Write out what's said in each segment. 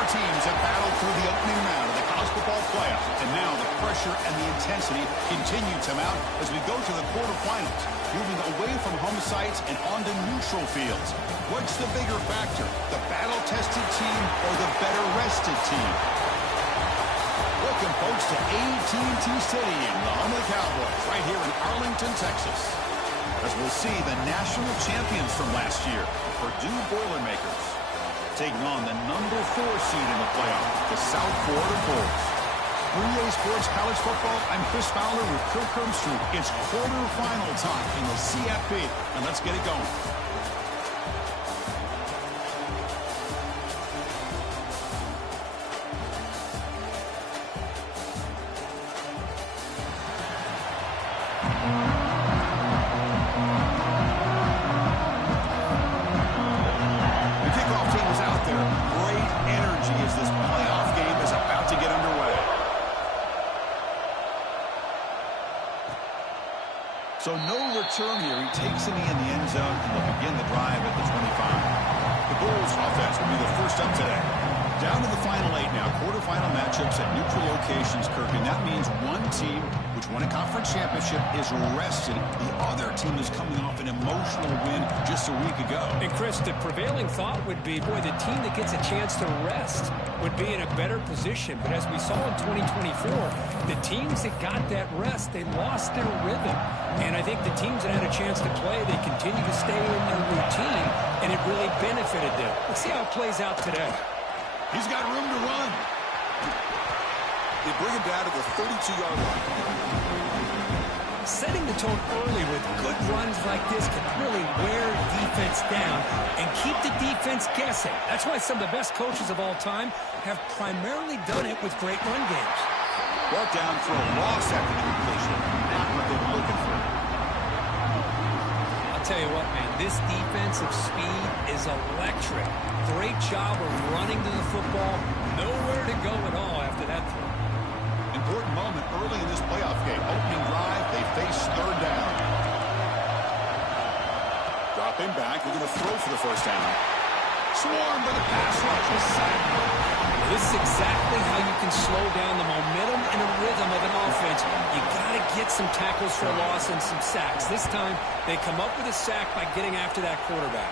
Four teams have battled through the opening round of the college football playoff, and now the pressure and the intensity continue to mount as we go to the quarterfinals, moving away from home sites and onto neutral fields. What's the bigger factor, the battle-tested team or the better-rested team? Welcome, folks, to AT&T Stadium, the home of the Cowboys, right here in Arlington, Texas. As we'll see the national champions from last year, Purdue Boilermakers, taking on the number 4 seed in the playoff, the South Florida Bulls. For EA Sports College Football, I'm Chris Fowler with Kirk Hermstreet. It's quarterfinal time in the CFP, and let's get it going. So no return here. He takes it in the end zone, and they'll begin the drive at the 25. The Bulls offense will be the first up today. Down to the final 8 now. Quarterfinal matchups at neutral locations, Kirk. And that means one team, which won a conference championship, is rested. The other team is coming off an emotional win just a week ago. And Chris, the prevailing thought would be, boy, the team that gets a chance to rest would be in a better position. But as we saw in 2024, the teams that got that rest, they lost their rhythm. And I think the teams that had a chance to play, they continue to stay in their routine, and it really benefited them. Let's see how it plays out today. He's got room to run. They bring him down to the 32-yard line. Setting the tone early with good runs like this can really wear defense down and keep the defense guessing. That's why some of the best coaches of all time have primarily done it with great run games. Brought down for a loss after the completion. Not what they were looking for. I'll tell you what, man, this defensive speed is electric. Great job of running to the football. Nowhere to go at all after that throw. Important moment early in this playoff game. Opening drive, they face third down. Dropping back, they're going to throw for the first down. Swarmed by the pass rush is sacked. This is exactly how you can slow down the momentum and a rhythm of an offense. You got to get some tackles for a loss and some sacks. This time, they come up with a sack by getting after that quarterback.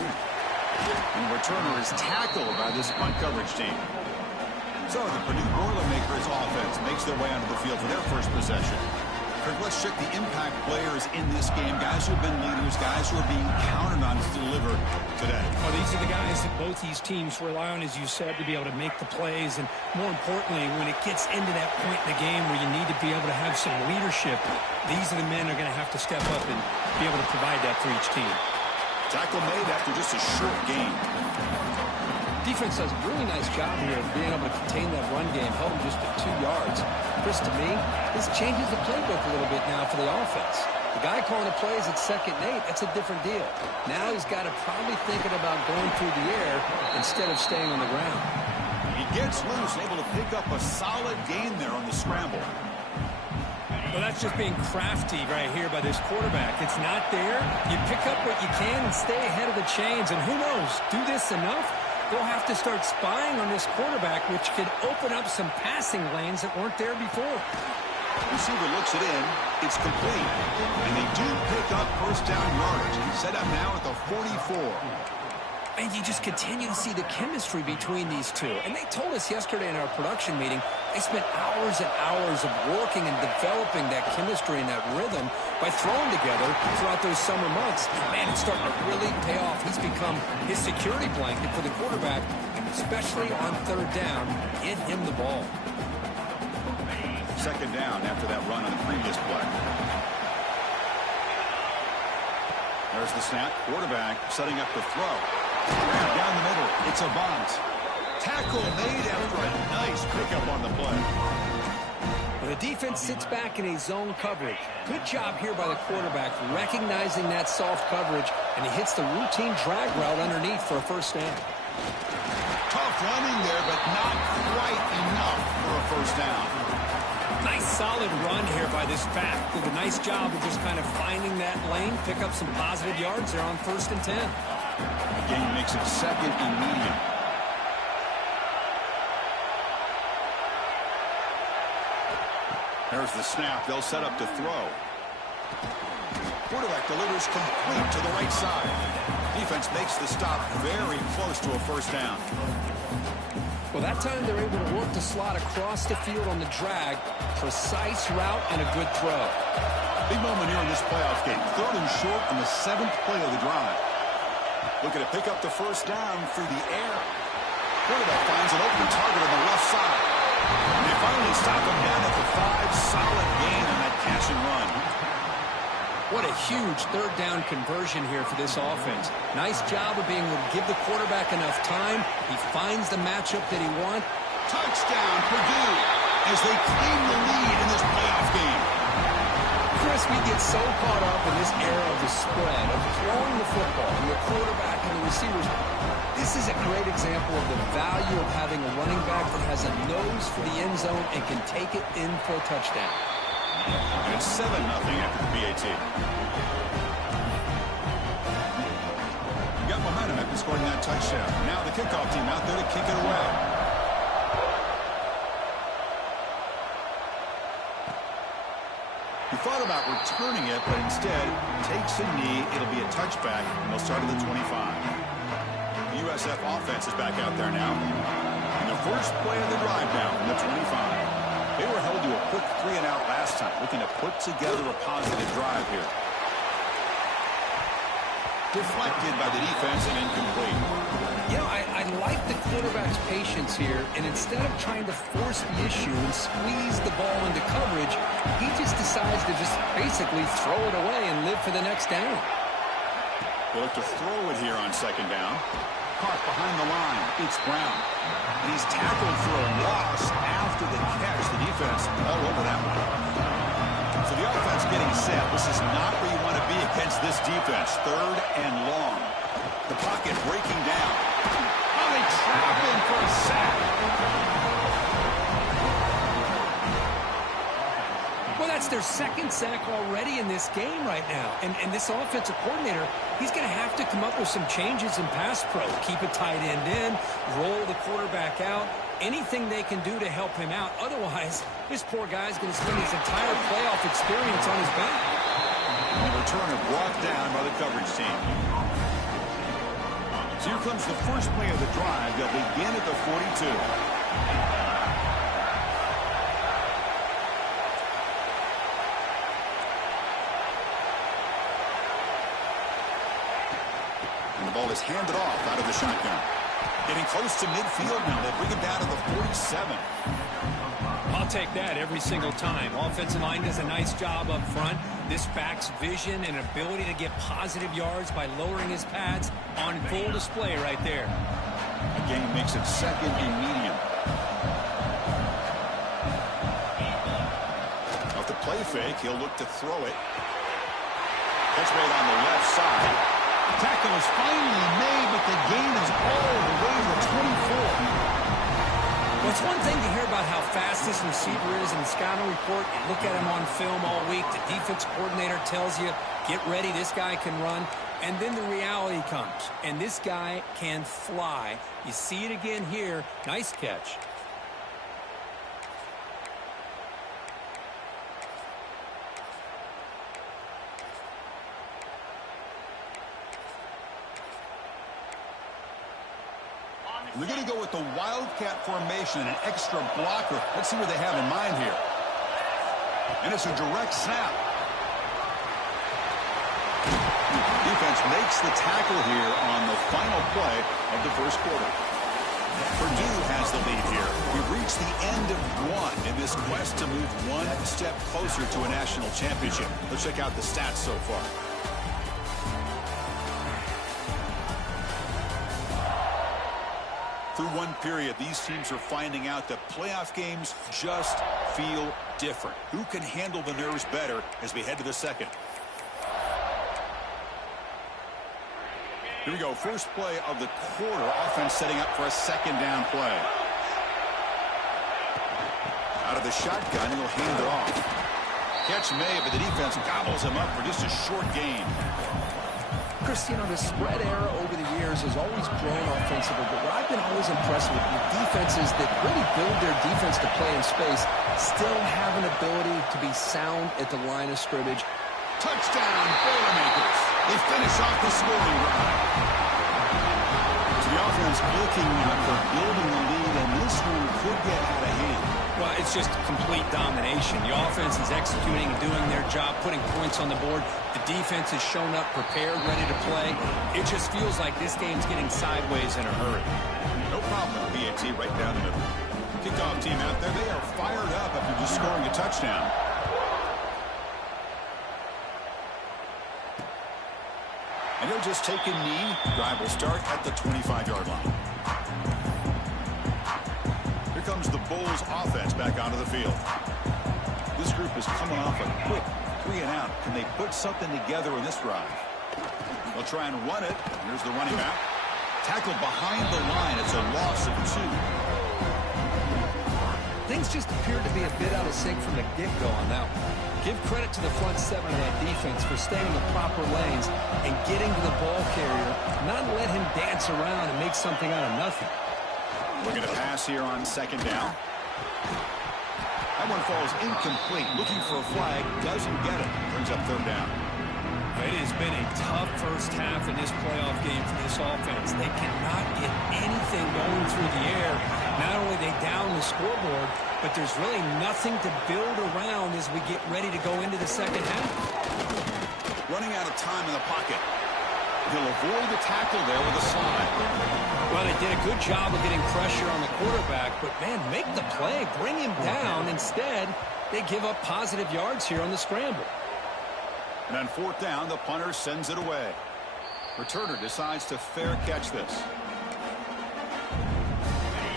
And the returner is tackled by this punt coverage team. So the Purdue Boilermakers offense makes their way onto the field for their first possession. Kirk, let's check the impact players in this game. Guys who have been leaders, guys who are being counted on to deliver today. Well, these are the guys that both these teams rely on, as you said, to be able to make the plays. And more importantly, when it gets into that point in the game where you need to be able to have some leadership, these are the men who are going to have to step up and be able to provide that for each team. Tackle made after just a short gain. Defense does a really nice job here of being able to contain that run game, held him just at 2 yards. Chris, to me, this changes the playbook a little bit now for the offense. The guy calling the plays at 2nd and 8, that's a different deal. Now he's got to probably thinking about going through the air instead of staying on the ground. He gets loose, able to pick up a solid gain there on the scramble. Well, that's just being crafty right here by this quarterback. It's not there. You pick up what you can and stay ahead of the chains. And who knows, do this enough, they'll have to start spying on this quarterback, which could open up some passing lanes that weren't there before. Receiver looks it in. It's complete. And they do pick up first down yardage. Set up now at the 44. And you just continue to see the chemistry between these two. And they told us yesterday in our production meeting, they spent hours and hours of working and developing that chemistry and that rhythm by throwing together throughout those summer months. And man, it's starting to really pay off. He's become his security blanket for the quarterback, especially on third down. Get him the ball. Second down after that run on the previous play. There's the snap. Quarterback setting up the throw. Down the middle. It's a bunt. Tackle made after a nice pickup on the play. Well, the defense sits back in a zone coverage. Good job here by the quarterback recognizing that soft coverage, and he hits the routine drag route underneath for a first down. Tough running there, but not quite enough for a first down. Nice solid run here by this back. Did a nice job of just kind of finding that lane, pick up some positive yards there on 1st and 10. The game makes it 2nd and medium. There's the snap. They'll set up to throw. Quarterback delivers complete to the right side. Defense makes the stop very close to a first down. Well, that time they're able to work the slot across the field on the drag. Precise route and a good throw. Big moment here in this playoff game. 3rd and short on the 7th play of the drive. Looking to pick up the first down through the air. Quarterback finds an open target on the left side. And they finally stop him down at the 5. Solid gain on that catch and run. What a huge 3rd down conversion here for this offense. Nice job of being able to give the quarterback enough time. He finds the matchup that he wants. Touchdown, Purdue, as they claim the lead in this playoff game. Chris, we get so caught up in this era of the spread, of throwing the football, and the quarterback and the receivers. This is a great example of the value of having a running back that has a nose for the end zone and can take it in for a touchdown. And it's 7-0 after the PAT. Got momentum after scoring that touchdown. Now the kickoff team out there to kick it away. He thought about returning it, but instead takes a knee. It'll be a touchback, and they'll start at the 25. The USF offense is back out there now. And the first play of the drive now from the 25. They were held to a quick 3-and-out last time, looking to put together a positive drive here. Deflected by the defense and incomplete. You know, I like the quarterback's patience here, and instead of trying to force the issue and squeeze the ball into coverage, he just decides to just basically throw it away and live for the next down. They look to throw it here on 2nd down. Caught behind the line. It's Brown. And he's tackled for a loss after the catch. The defense all over that one. So the offense getting set. This is not where you want to be against this defense. 3rd and long. The pocket breaking down. Oh, they trap him for a sack. Well, that's their 2nd sack already in this game right now. And this offensive coordinator, he's going to have to come up with some changes in pass pro. Keep a tight end in, roll the quarterback out, anything they can do to help him out. Otherwise, this poor guy's going to spend his entire playoff experience on his back. And the returner brought down by the coverage team. So here comes the first play of the drive. They'll begin at the 42. The ball is handed off out of the shotgun. Getting close to midfield now. They bring him down to the 47. I'll take that every single time. Offensive line does a nice job up front. This back's vision and ability to get positive yards by lowering his pads on full display right there. The game makes it 2nd and medium. Off the play fake, he'll look to throw it. Catch made on the left side. Tackle is finally made, but the gain is all the way to the 24. Well, it's one thing to hear about how fast this receiver is in the scouting report. You look at him on film all week. The defense coordinator tells you, get ready, this guy can run. And then the reality comes, and this guy can fly. You see it again here. Nice catch. We're going to go with the Wildcat formation, an extra blocker. Let's see what they have in mind here. And it's a direct snap. Defense makes the tackle here on the final play of the first quarter. Purdue has the lead here. We've reached the end of one in this quest to move one step closer to a national championship. Let's check out the stats so far. Through one period, these teams are finding out that playoff games just feel different. Who can handle the nerves better as we head to the second? Here we go. First play of the quarter. Offense setting up for a second down play. Out of the shotgun, he'll hand it off. Catch made, but the defense gobbles him up for just a short gain. Chris, you know, the spread era over the years has always grown offensively, but what I've been always impressed with defenses that really build their defense to play in space still have an ability to be sound at the line of scrimmage. Touchdown, Boilermakers. They finish off the scoring drive. So the offense looking for building the lead, and this one could get out of hand. Well, it's just complete domination. The offense is executing and doing their job, putting points on the board. The defense has shown up, prepared, ready to play. It just feels like this game's getting sideways in a hurry. No problem with PAT right down the middle. Kickoff team out there, they are fired up after just scoring a touchdown. And he'll just take a knee. Drive will start at the 25-yard line. Here comes the Bulls offense back onto the field. This group is coming off a quick 3-and-out. Can they put something together in this drive? They'll try and run it. Here's the running back. Tackle behind the line. It's a loss of 2. Things just appeared to be a bit out of sync from the get-go on that one. Give credit to the front seven of that defense for staying in the proper lanes and getting to the ball carrier, not let him dance around and make something out of nothing. Looking to pass here on 2nd down. That one falls incomplete. Looking for a flag. Doesn't get it. Brings up 3rd down. It has been a tough first half in this playoff game for this offense. They cannot get anything going through the air. Not only are they down the scoreboard, but there's really nothing to build around as we get ready to go into the second half. Running out of time in the pocket. He'll avoid the tackle there with a slide. Well, they did a good job of getting pressure on the quarterback, but, man, make the play. Bring him down. Instead, they give up positive yards here on the scramble. And on 4th down, the punter sends it away. Returner decides to fair catch this.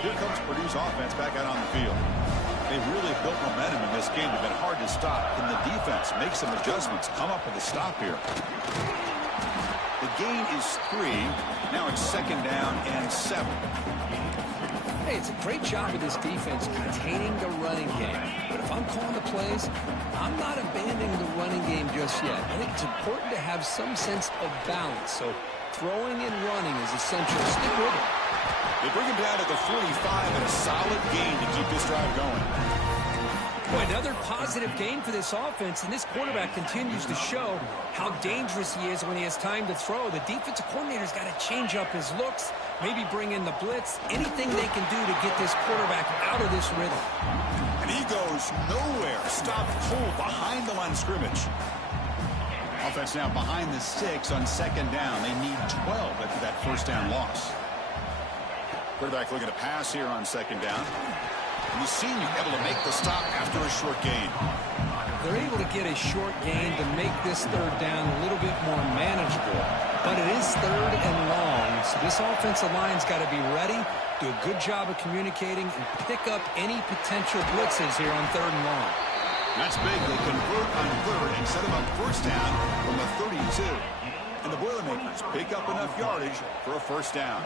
Here comes Purdue's offense back out on the field. They've really built momentum in this game. They've been hard to stop. Can the defense make some adjustments? Come up with a stop here. The gain is 3. Now it's 2nd down and 7. Hey, it's a great job of this defense containing the running game. But if I'm calling the plays, I'm not abandoning the running game just yet. I think it's important to have some sense of balance. So throwing and running is essential. Stick with it. They bring him down at the 45 and a solid gain to keep this drive going. Boy, another positive game for this offense, and this quarterback continues to show how dangerous he is when he has time to throw. The defensive coordinator's got to change up his looks, maybe bring in the blitz, anything they can do to get this quarterback out of this rhythm. And he goes nowhere. Stopped cold behind the line of scrimmage. Offense now behind the 6 on 2nd down. They need 12 after that 1st down loss. Quarterback looking to pass here on 2nd down. And the senior able to make the stop after a short gain. They're able to get a short gain to make this 3rd down a little bit more manageable. But it is 3rd and long, so this offensive line's got to be ready, do a good job of communicating, and pick up any potential blitzes here on 3rd and long. That's big. They convert on 3rd and set him up 1st down from the 32. And the Boilermakers pick up enough yardage for a 1st down.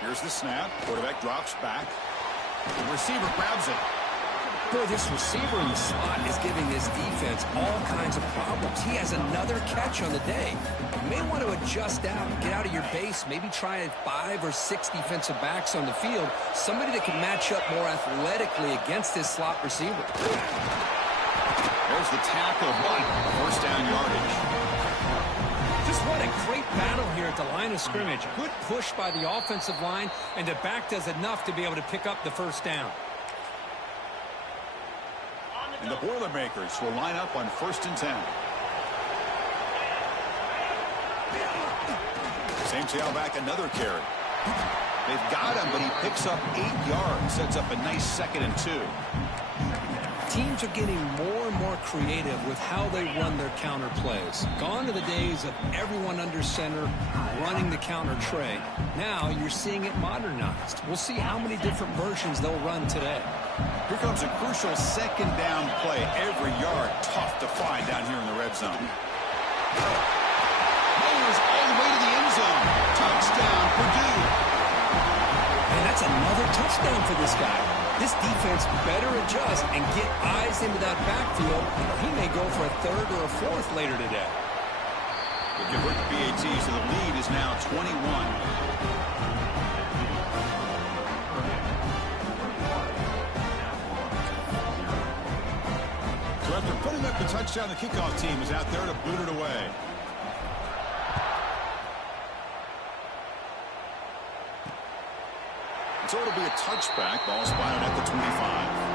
Here's the snap. Quarterback drops back. The receiver grabs it. Boy, this receiver in the slot is giving this defense all kinds of problems. He has another catch on the day. You may want to adjust out, get out of your base, maybe try 5 or 6 defensive backs on the field, somebody that can match up more athletically against this slot receiver. There's the tackle, but 1st down yardage. Just what a great battle here at the line of scrimmage. Good push by the offensive line, and the back does enough to be able to pick up the 1st down. And the Boilermakers will line up on 1st and 10. Same tailback, another carry. They've got him, but he picks up 8 yards. Sets up a nice 2nd and 2. Teams are getting more and more creative with how they run their counter plays. Gone are the days of everyone under center running the counter tray. Now you're seeing it modernized. We'll see how many different versions they'll run today. Here comes a crucial 2nd down play. Every yard tough to find down here in the red zone. Rolls all the way to the end zone. Touchdown, Purdue. And that's another touchdown for this guy. This defense better adjust and get eyes into that backfield. He may go for a 3rd or a 4th later today. They convert the PAT, so the lead is now 21. So after putting up the touchdown, the kickoff team is out there to boot it away. So it'll be a touchback. Ball spotted at the 25.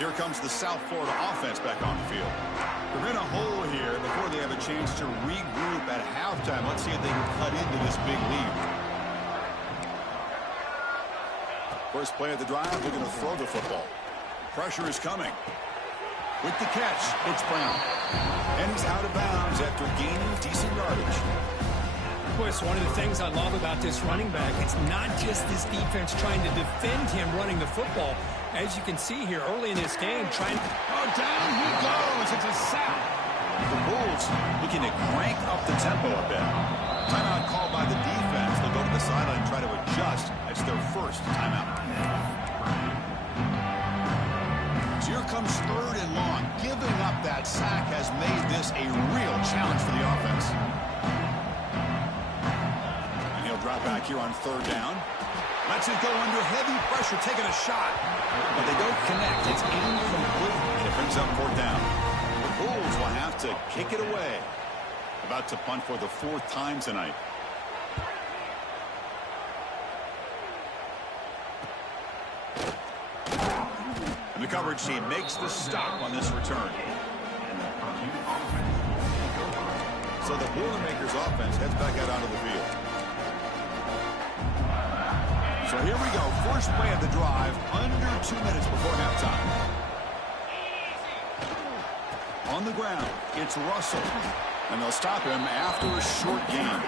Here comes the South Florida offense back on the field. They're in a hole here before they have a chance to regroup at halftime. Let's see if they can cut into this big lead. First play of the drive, they're going to throw the football. Pressure is coming. With the catch, it's Brown. And he's out of bounds after gaining decent yardage. Of course, one of the things I love about this running back, it's not just this defense trying to defend him running the football. As you can see here early in this game, trying to... Oh, down he goes. It's a sack. The Bulls looking to crank up the tempo a bit. Timeout called by the defense. They'll go to the sideline and try to adjust. It's their first timeout. So here comes 3rd and long. Giving up that sack has made this a real challenge for the offense. Drop back here on 3rd down. Lets it go under heavy pressure, taking a shot. But they don't connect. It's incomplete, and it brings up 4th down. The Bulls will have to kick it away. About to punt for the 4th time tonight. And the coverage team makes the stop on this return. So the Boilermakers offense heads back out onto the field. So here we go. First play of the drive, under 2 minutes before halftime. On the ground, it's Russell. And they'll stop him after a short gain.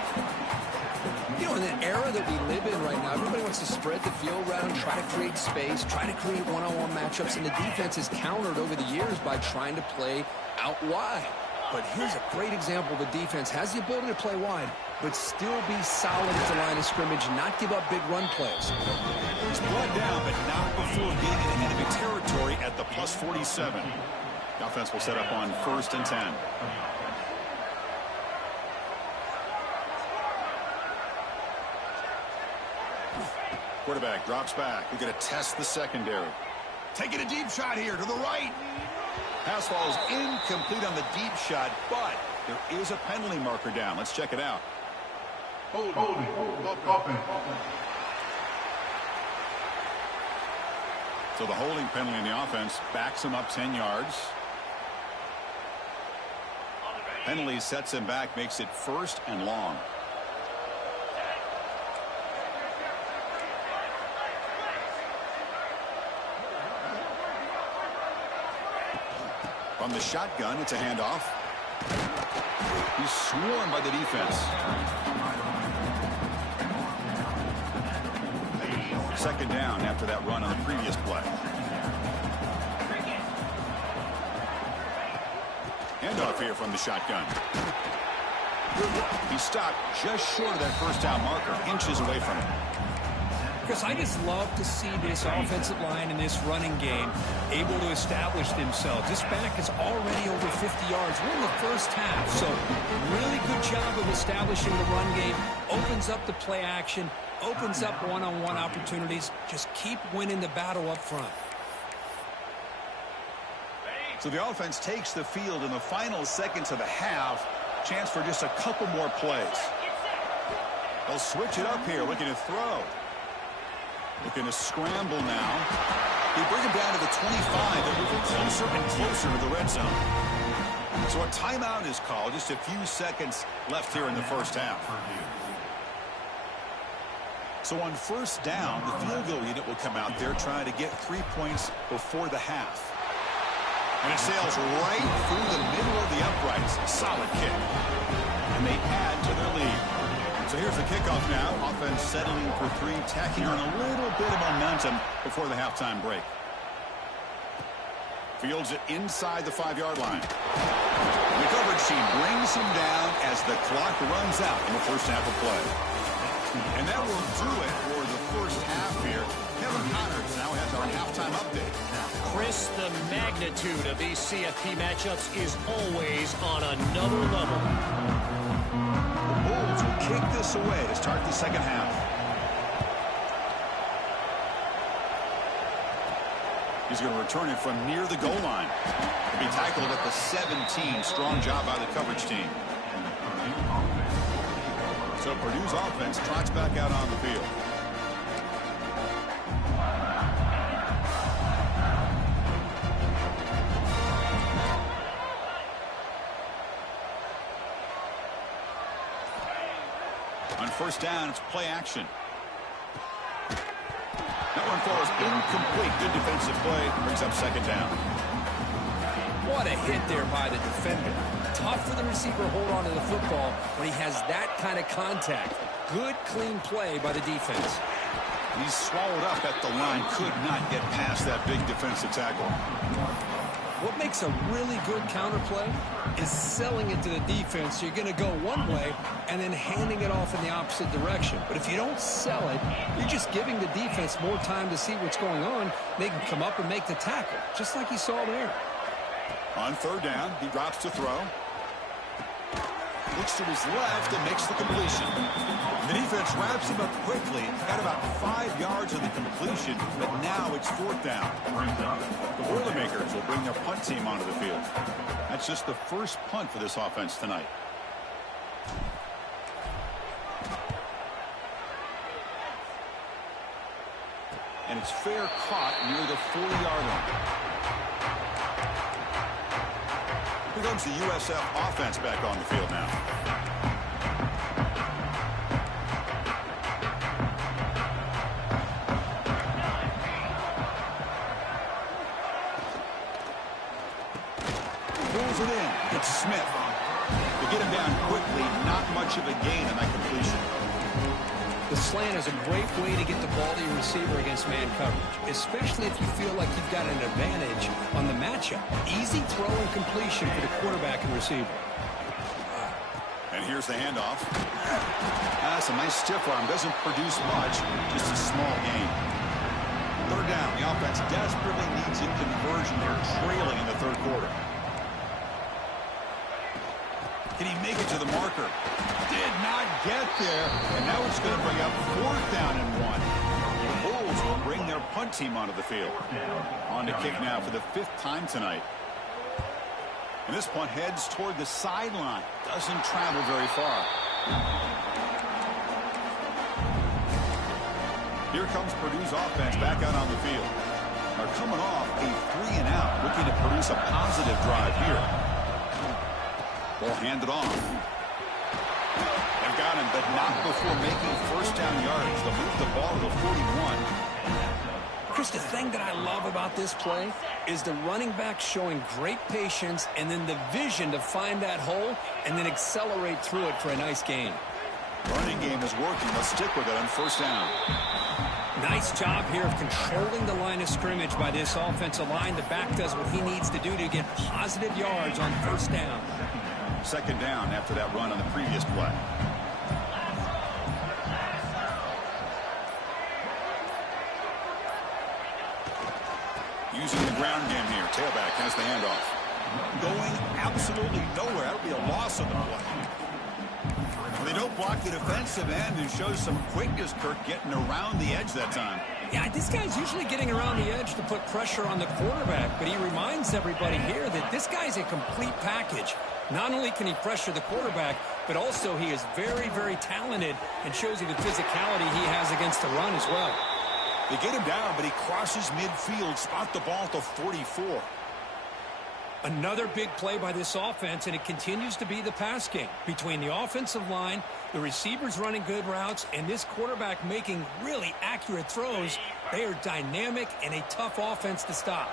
You know, in the era that we live in right now, everybody wants to spread the field around, try to create space, try to create one-on-one matchups, and the defense is countered over the years by trying to play out wide. But here's a great example. The defense has the ability to play wide, but still be solid at the line of scrimmage, not give up big run plays. He's brought down, but not before getting into enemy territory at the plus 47. The offense will set up on 1st and 10. Quarterback drops back. We're going to test the secondary. Taking a deep shot here to the right. Pass falls incomplete on the deep shot, but there is a penalty marker down. Let's check it out. Holding. So the holding penalty in the offense backs him up 10 yards. Penalty sets him back, makes it 1st and long. From the shotgun, it's a handoff. He's swarmed by the defense. 2nd down after that run on the previous play. Handoff here from the shotgun. He stopped just short of that 1st down marker, inches away from it. Because I just love to see this offensive line and this running game able to establish themselves. This back is already over 50 yards. We're in the first half, so really good job of establishing the run game. Opens up the play action, opens up one-on-one opportunities. Just keep winning the battle up front. So the offense takes the field in the final seconds of the half. Chance for just a couple more plays. They'll switch it up here, looking to throw. Looking to scramble now. They bring him down to the 25. They're moving closer and closer to the red zone. So a timeout is called. Just a few seconds left here in the first half. So on 1st down, the field goal unit will come out there trying to get 3 points before the half. And it sails right through the middle of the uprights. Solid kick. And they add to their lead. So here's the kickoff now. Offense settling for 3, tacking on a little bit of momentum before the halftime break. Fields it inside the 5-yard line. The coverage team brings him down as the clock runs out in the first half of play. And that will do it for the first half here. Kevin Connors now has our halftime update. Chris Just the magnitude of these CFP matchups is always on another level. The Bulls will kick this away to start the second half. He's going to return it from near the goal line. He'll be tackled at the 17. Strong job by the coverage team. So Purdue's offense trots back out on the field. On first down, it's play action. That one falls incomplete. Good defensive play. Brings up second down. What a hit there by the defender. Tough for the receiver to hold on to the football when he has that kind of contact. Good, clean play by the defense. He's swallowed up at the line. Could not get past that big defensive tackle. What makes a really good counterplay is selling it to the defense. So you're going to go one way and then handing it off in the opposite direction. But if you don't sell it, you're just giving the defense more time to see what's going on. They can come up and make the tackle, just like you saw there. On third down, he drops to throw. Looks to his left and makes the completion. The defense wraps him up quickly. Got about 5 yards of the completion, but now it's fourth down. The Boilermakers will bring their punt team onto the field. That's just the first punt for this offense tonight. And it's fair caught near the 40-yard line. Here comes the USF offense back on the field now. Pulls it in. It's Smith. To get him down quickly, not much of a gain on that completion. The slant is a great way to get the ball to your receiver against man coverage, especially if you feel like you've got an advantage on the matchup. Easy throw and completion for the quarterback and receiver. And here's the handoff. That's a nice stiff arm. Doesn't produce much, just a small gain. Third down. The offense desperately needs a conversion. They're trailing in the third quarter. Can he make it to the marker? Did not get there. And now it's going to bring up fourth down and 1. The Bulls will bring their punt team onto the field. On to kick now for the 5th time tonight. And this punt heads toward the sideline. Doesn't travel very far. Here comes Purdue's offense back out on the field. They're coming off a 3-and-out, looking to produce a positive drive here. Ball handed off. They've got him, but not before making first down yards. They'll move the ball to the 41. Chris, the thing that I love about this play is the running back showing great patience and then the vision to find that hole and then accelerate through it for a nice gain. Running game is working. They'll stick with it on first down. Nice job here of controlling the line of scrimmage by this offensive line. The back does what he needs to do to get positive yards on first down. Second down after that run on the previous play. Using the ground game here. Tailback has the handoff. Going absolutely nowhere. That would be a loss on the play. They don't block the defensive end and shows some quickness, Kirk, getting around the edge that time. Yeah, this guy's usually getting around the edge to put pressure on the quarterback, but he reminds everybody here that this guy's a complete package. Not only can he pressure the quarterback, but also he is very, very talented and shows you the physicality he has against the run as well. They get him down, but he crosses midfield, spot the ball at the 44. Another big play by this offense, and it continues to be the pass game. Between the offensive line, the receivers running good routes, and this quarterback making really accurate throws, they are dynamic and a tough offense to stop.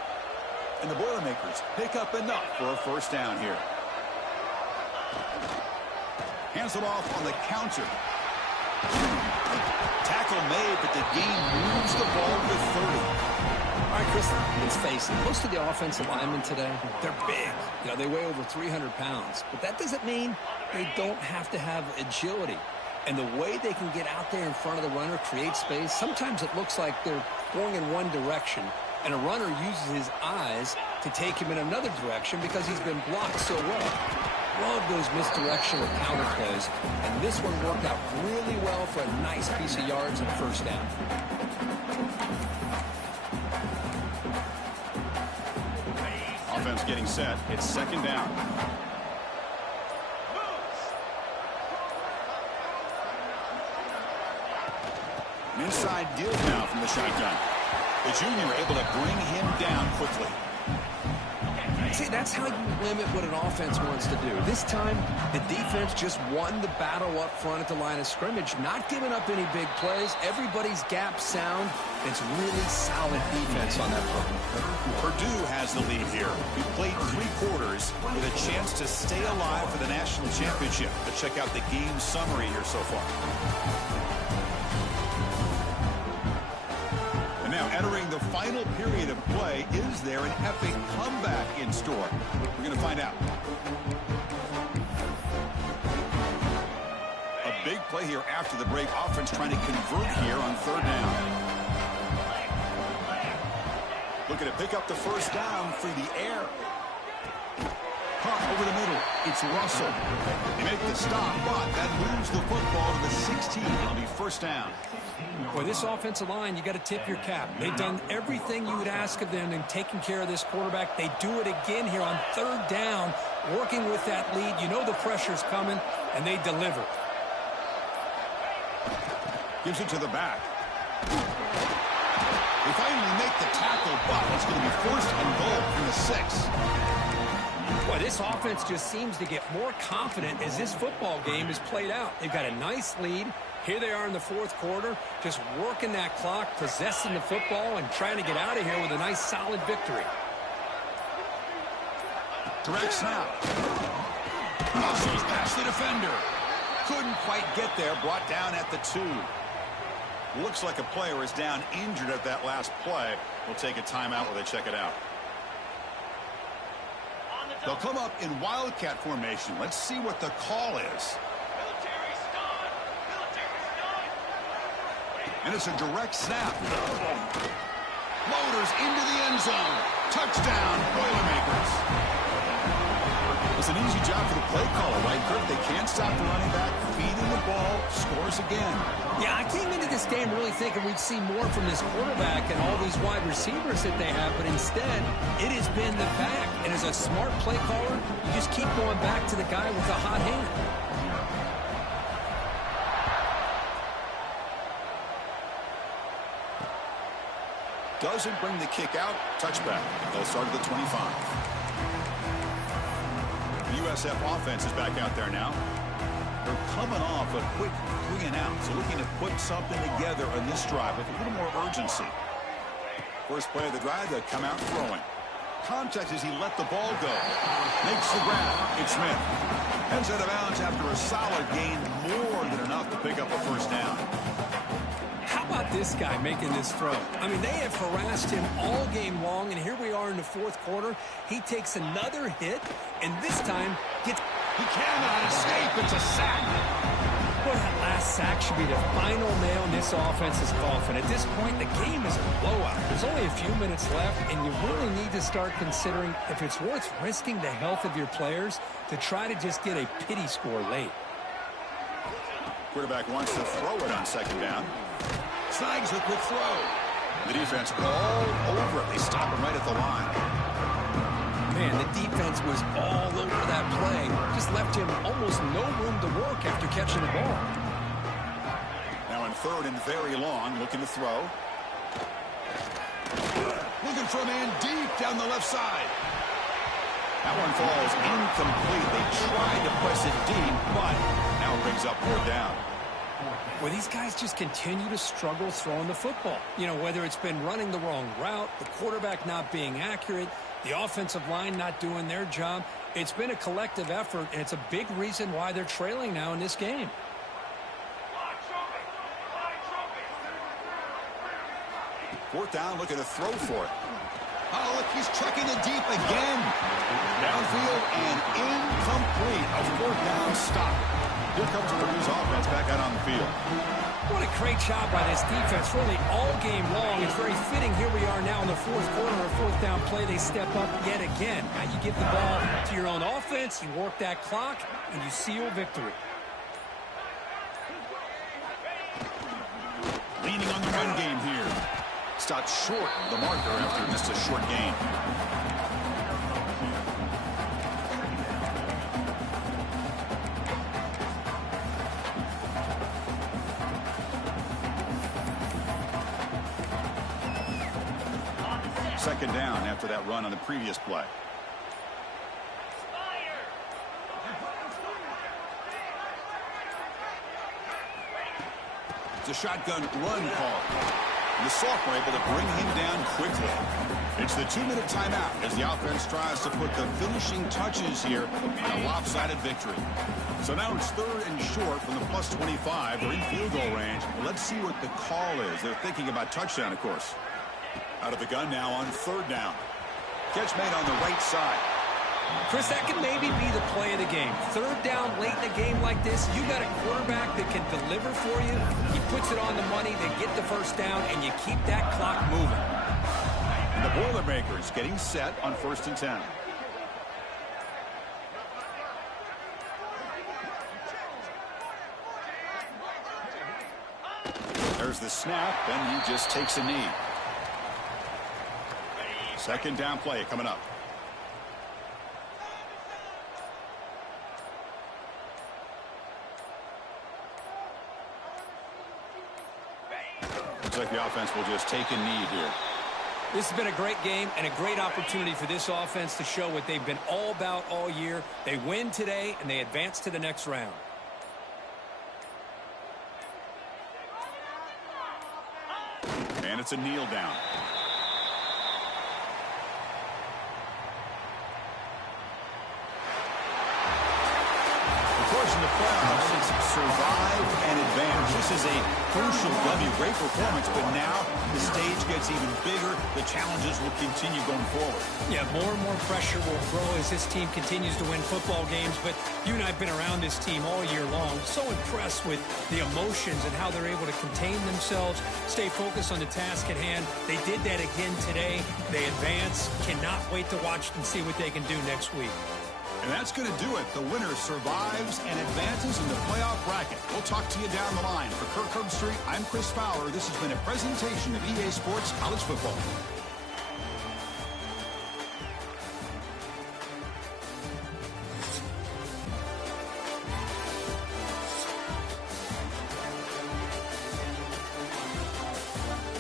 And the Boilermakers pick up enough for a first down here. Hands it off on the counter. Tackle made, but the gain moves the ball to 30. All right, Chris, let's face it. Most of the offensive linemen today, they're big. You know, they weigh over 300 pounds. But that doesn't mean they don't have to have agility. And the way they can get out there in front of the runner, create space, sometimes it looks like they're going in one direction. and a runner uses his eyes to take him in another direction because he's been blocked so well. Love those misdirectional counter plays, and this one worked out really well for a nice piece of yards and a first down. Offense getting set. It's second down. An inside deal now from the shotgun. The junior able to bring him down quickly. See, that's how you limit what an offense wants to do. This time, the defense just won the battle up front at the line of scrimmage, not giving up any big plays. Everybody's gap sound. It's really solid defense on that front. Purdue has the lead here. We played 3 quarters with a chance to stay alive for the national championship. Let's check out the game summary here so far. Now, entering the final period of play, is there an epic comeback in store? We're going to find out. A big play here after the break. Offense trying to convert here on third down. Looking to pick up the first down through the air. Punt over the middle. It's Russell. They make the stop, but that moves the football to the 16. It'll be first down. Boy, this offensive line, you got to tip your cap. They've done everything you would ask of them in taking care of this quarterback. They do it again here on third down, working with that lead. You know the pressure's coming, and they deliver. Gives it to the back. They finally make the tackle, but it's going to be first and goal from the 6. Boy, this offense just seems to get more confident as this football game is played out. They've got a nice lead. Here they are in the fourth quarter, just working that clock, possessing the football, and trying to get out of here with a nice, solid victory. Direct snap. Muscles past the defender. Couldn't quite get there, brought down at the 2. Looks like a player is down injured at that last play. We'll take a timeout while they check it out. They'll come up in Wildcat formation. Let's see what the call is. And it's a direct snap. Loaders into the end zone. Touchdown, Boilermakers. It's an easy job for the play caller, right, Kirk? They can't stop the running back, feeding the ball, scores again. Yeah, I came into this game really thinking we'd see more from this quarterback and all these wide receivers that they have, but instead, it has been the back. And as a smart play caller, you just keep going back to the guy with the hot hand. Doesn't bring the kick out. Touchback. They'll start at the 25. The USF offense is back out there now. They're coming off a quick 3 and out, so looking to put something together on this drive with a little more urgency. First play of the drive, they come out throwing. Context as he let the ball go. Makes the grab. It's Smith. Heads out of bounds after a solid gain, more than enough to pick up a first down. How about this guy making this throw? I mean, they have harassed him all game long, and here we are in the fourth quarter. He takes another hit, and this time gets... He cannot escape. It's a sack. Boy, that last sack should be the final nail in this offense's coffin. At this point, the game is a blowout. There's only a few minutes left, and you really need to start considering if it's worth risking the health of your players to try to just get a pity score late. Quarterback wants to throw it on second down. Snags the quick throw. The defense all over it. They stop him right at the line. Man, the defense was all over that play. Just left him almost no room to work after catching the ball. Now in third and very long, looking to throw. Looking for a man deep down the left side. That one falls incomplete. They tried to press it deep, but now it brings up fourth down. Well, these guys just continue to struggle throwing the football. You know, whether it's been running the wrong route, the quarterback not being accurate, the offensive line not doing their job. It's been a collective effort, and it's a big reason why they're trailing now in this game. Fourth down, looking to throw for it. Oh, look, he's trucking it deep again. Downfield and incomplete. A fourth down stop. Here comes Purdue's offense back out on the field. What a great job by this defense, really all game long. It's very fitting. Here we are now in the fourth quarter, a fourth down play. They step up yet again. Now you give the ball to your own offense, you work that clock, and you seal victory. Leaning on the run game here. Stopped short of the marker after just a short gain. Second down after that run on the previous play. It's a shotgun run call. And the sophomore able to bring him down quickly. It's the 2-minute timeout as the offense tries to put the finishing touches here on a lopsided victory. So now it's third and short from the plus 25. They're in field goal range. Let's see what the call is. They're thinking about touchdown, of course. Out of the gun now on third down. Catch made on the right side. Chris, that could maybe be the play of the game. Third down late in a game like this, you got a quarterback that can deliver for you. He puts it on the money, they get the first down, and you keep that clock moving. And the Boilermakers getting set on 1st and 10. There's the snap, and he just takes a knee. Second down play coming up. Looks like the offense will just take a knee here. This has been a great game and a great opportunity for this offense to show what they've been all about all year. They win today, and they advance to the next round. And it's a kneel down. In the playoffs, it's survive and advance. This is a crucial W. Great performance, but now the stage gets even bigger. The challenges will continue going forward. Yeah, more and more pressure will grow as this team continues to win football games. But you and I have been around this team all year long. So impressed with the emotions and how they're able to contain themselves, stay focused on the task at hand. They did that again today. They advance. Cannot wait to watch and see what they can do next week. And that's going to do it. The winner survives and advances in the playoff bracket. We'll talk to you down the line. For Kirk Herbstreit, I'm Chris Fowler. This has been a presentation of EA Sports College Football.